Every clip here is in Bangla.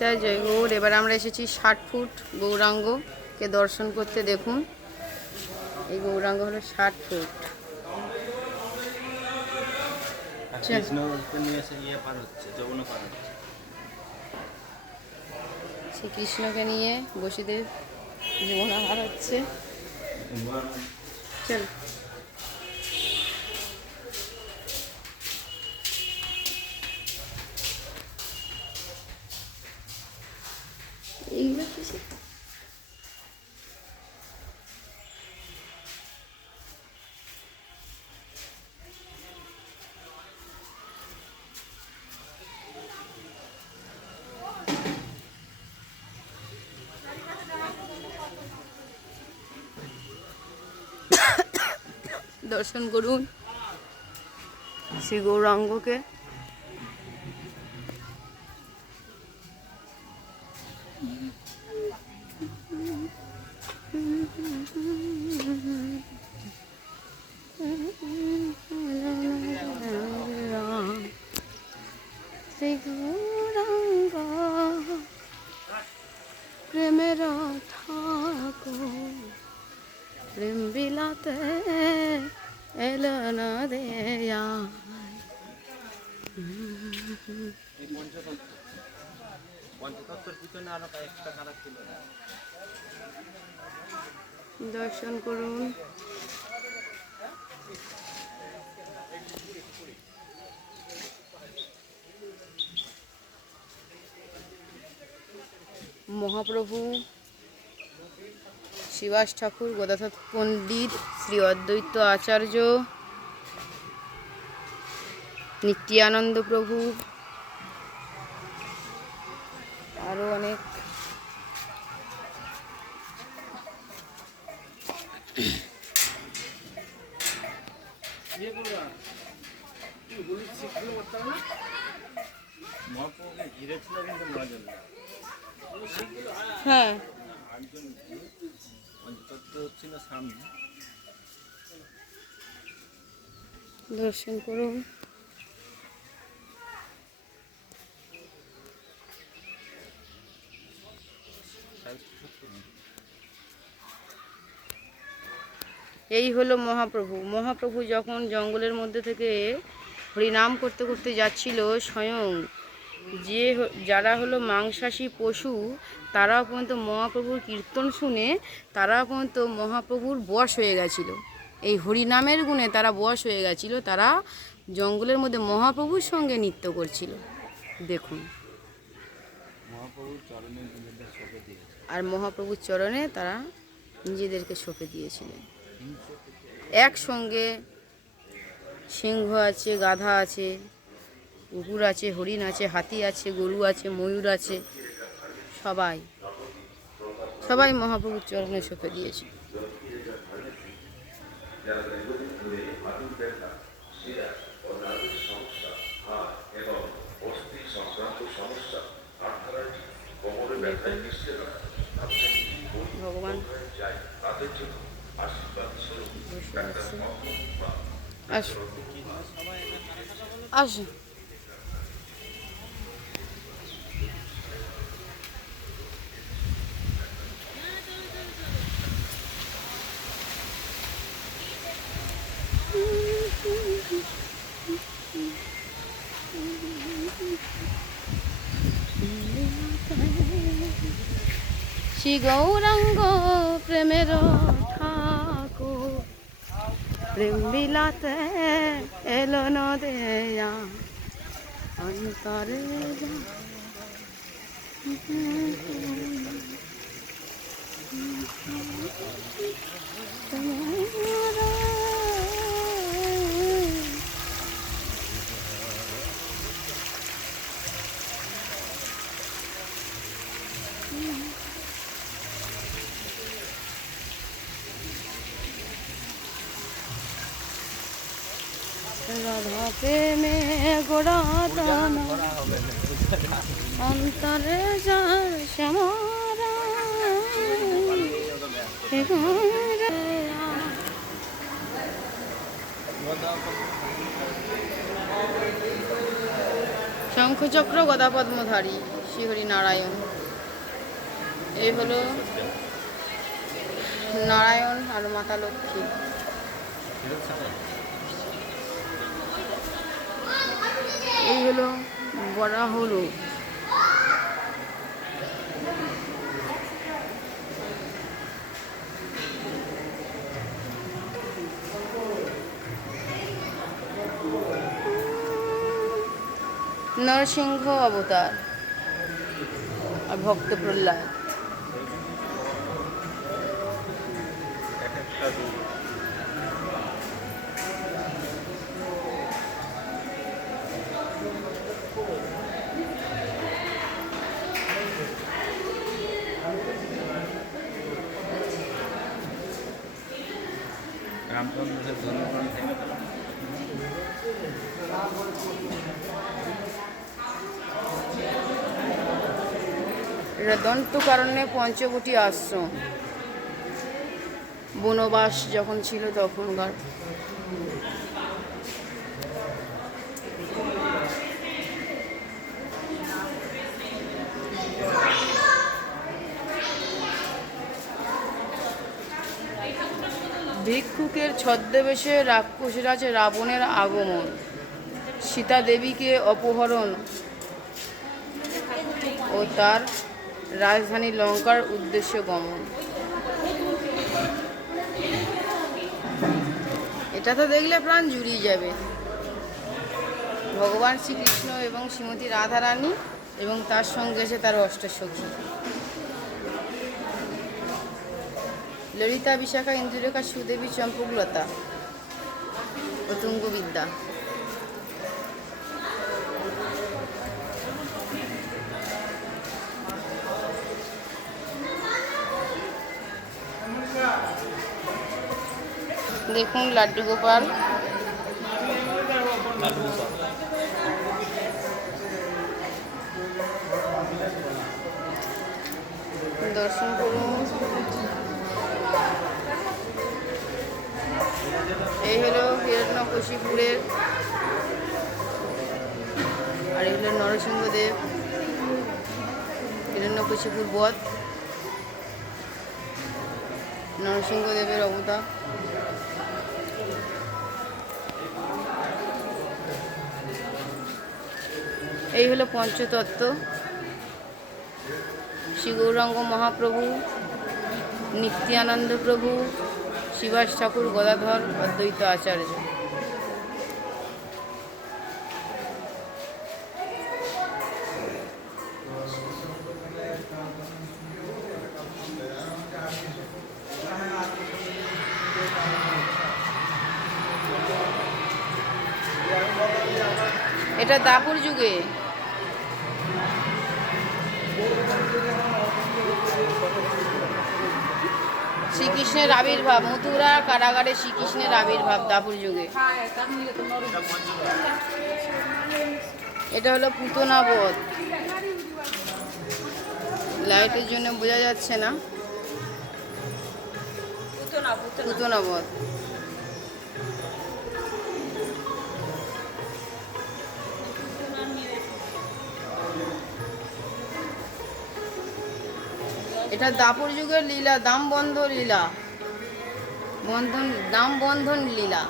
জয় গৌর। এবার আমরা এসেছি 60 ফুট গৌরাঙ্গকে দর্শন করতে। দেখুন, এই গৌরাঙ্গ হলো 60 ফুট। শ্রীকৃষ্ণকে নিয়ে বসুদেব যমুনা পার হচ্ছে। চল, এইগুলো কিসে? দর্শন করুন শ্রী গৌরাঙ্গকে। শ্রী গৌরাঙ্গ প্রেমের ঠাকুর, প্রেম বিলাতে এলো না দেয়া। দর্শন করুন। মহাপ্রভু শিবাস ঠাকুর, গদাধর পণ্ডিত, শ্রী অদ্বৈত আচার্য, নিত্যানন্দ প্রভু, আরো অনেক হ্যাঁ দর্শন করুন। এই হলো মহাপ্রভু যখন জঙ্গলের মধ্যে থেকে হরিনাম করতে করতে যাচ্ছিল, স্বয়ং যারা হলো মাংসাশী পশু, তারাও পর্যন্ত মহাপ্রভুর কীর্তন শুনে তারা পর্যন্ত মহাপ্রভুর বশ হয়ে গেছিল। এই হরিনামের গুণে তারা বশ হয়ে গেছিল। তারা জঙ্গলের মধ্যে মহাপ্রভুর সঙ্গে নৃত্য করছিল। দেখুন, আর মহাপ্রভুর চরণে তারা নিজেদেরকে সঁপে দিয়েছিলেন। একসঙ্গে সিংহ আছে, গাধা আছে, কুকুর আছে, হরিণ আছে, হাতি আছে, গরু আছে, ময়ূর আছে, সবাই মহাপ্রভুর চরণে সঁপে দিয়েছে। ভগবান আসো আসো। শ্রী গৌরাঙ্গ প্রেমের ঠাকুর, প্রেম বিলাতে এলো না দেয়া অন্তরে। রাধা প্রেমে গোড়া দানা অন্তরে যার শ্যামরা, শঙ্খচক্র গদাপদ্মধারী শ্রীহরি নারায়ণ। এই হলো নারায়ণ আর মাতা লক্ষ্মী। এই হলো বরাহ রূপ। নরসিংহ অবতার আর ভক্ত প্রহ্লাদ। এটা দন্তকারণ্যে পঞ্চবটী আশ্রম, বনবাস যখন ছিল তখনকার। ভিক্ষুকের ছদ্মবেশে রাক্ষসরাজ রাবণের আগমন, সীতা দেবীকে অপহরণ ও তার রাজধানী লঙ্কার উদ্দেশ্যে গমন। এটা তো দেখলে প্রাণ জুড়িয়ে যাবে। ভগবান শ্রীকৃষ্ণ এবং শ্রীমতী রাধারানী এবং তার সঙ্গে এসে তার অষ্টসখী ললিতা, বিশাখা, ইন্দুরেখা, সুদেবী, চম্পকলতা ও তুঙ্গবিদ্যা। দেখুন লাড্ডু গোপাল। দর্শন করুন। এই হলো হিরণ্যকশিপুরের, আর এই হলো নরসিংহদেব, হিরণ্যকশিপুর বধ, নরসিংহদেবের অবতার। এই হলো পঞ্চতত্ত্ব, শ্রী গৌরাঙ্গ মহাপ্রভু, নিত্যানন্দ প্রভু, শিবাস ঠাকুর, গদাধর, অদ্বৈত আচার্য। এটা দাপুর যুগে শ্রীকৃষ্ণের আবির্ভাব, মথুরা কারাগারে শ্রীকৃষ্ণের আবির্ভাব দাপুর যুগে। এটা হলো পুতনা বধ, লাইটের জন্য বোঝা যাচ্ছে না। পুতনা বধ। এটা দাপুর যুগের লীলা, দাম বন্ধন লীলা।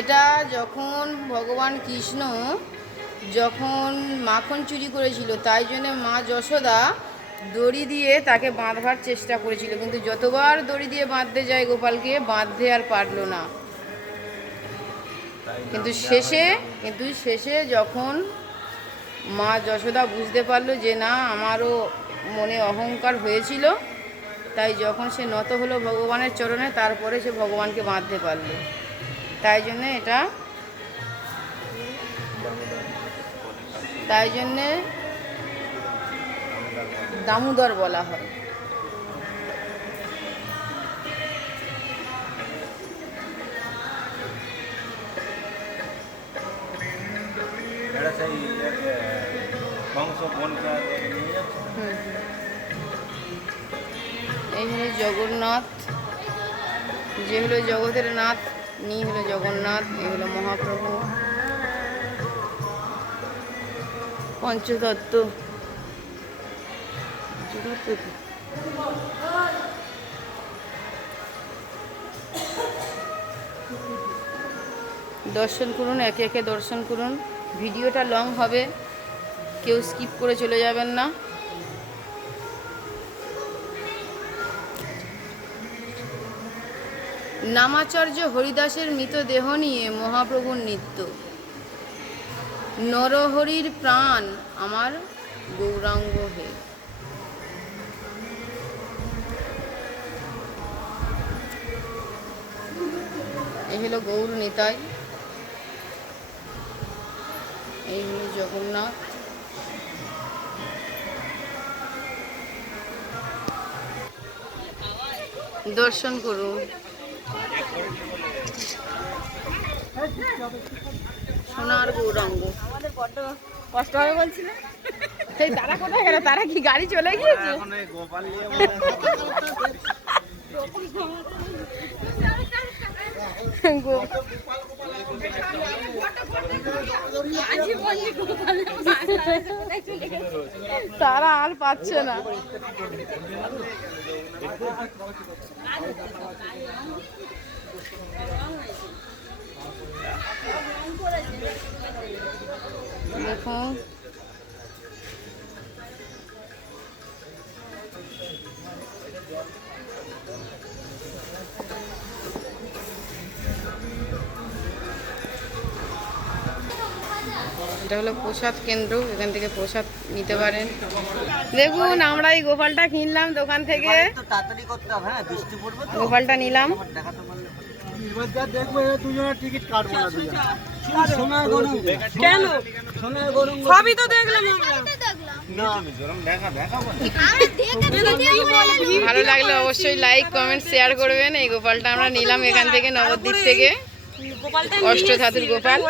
এটা যখন ভগবান কৃষ্ণ যখন মাখন চুরি করেছিল, তাই জন্য মা যশোদা দড়ি দিয়ে তাকে বাঁধবার চেষ্টা করেছিল, কিন্তু যতবার দড়ি দিয়ে বাঁধতে যায় গোপালকে, বাঁধতে আর পারল না। কিন্তু শেষে যখন মা যশোদা বুঝতে পারলো যে না, আমারও মনে অহংকার হয়েছিল, তাই যখন সে নত হলো ভগবানের চরণে, তারপরে সে ভগবানকে বাঁধতে পারল। তাই জন্যে দামোদর বলা হয়। এই হলো জগন্নাথ, যে হলো জগতের নাথ, নি হলো জগন্নাথ, এই হলো মহাপ্রভু। পঞ্চতত্ত্ব দর্শন করুন, একে একে দর্শন করুন। ভিডিওটা লং হবে, কেউ স্কিপ করে চলে যাবেন না। নামাচার্য হরিদাসের মৃতদেহ নিয়ে মহাপ্রভুর নৃত্য। নরহরির প্রাণ আমার গৌরাঙ্গ হে। এই হলো গৌর নিতাই, এই হলো জগন্নাথ। দর্শন করুন। সোনার গৌরাঙ্গ। কষ্ট হবে বলছিল, সেই তারা কোথায় গেল? তারা কি গাড়ি চলে গিয়েছে? তারা আর পাচ্ছে না। দেখুন এটা হলো প্রসাদ কেন্দ্র, এখান থেকে প্রসাদ নিতে পারেন। দেখুন আমরা এই গোপালটা কিনলাম দোকান থেকে, গোপালটা নিলাম। কেন সবই তো দেখলাম ভালো লাগলে অবশ্যই লাইক কমেন্ট শেয়ার করবেন। এই গোপালটা আমরা নিলাম এখান থেকে, নবদ্বীপ থেকে, অষ্টধাতুর গোপাল।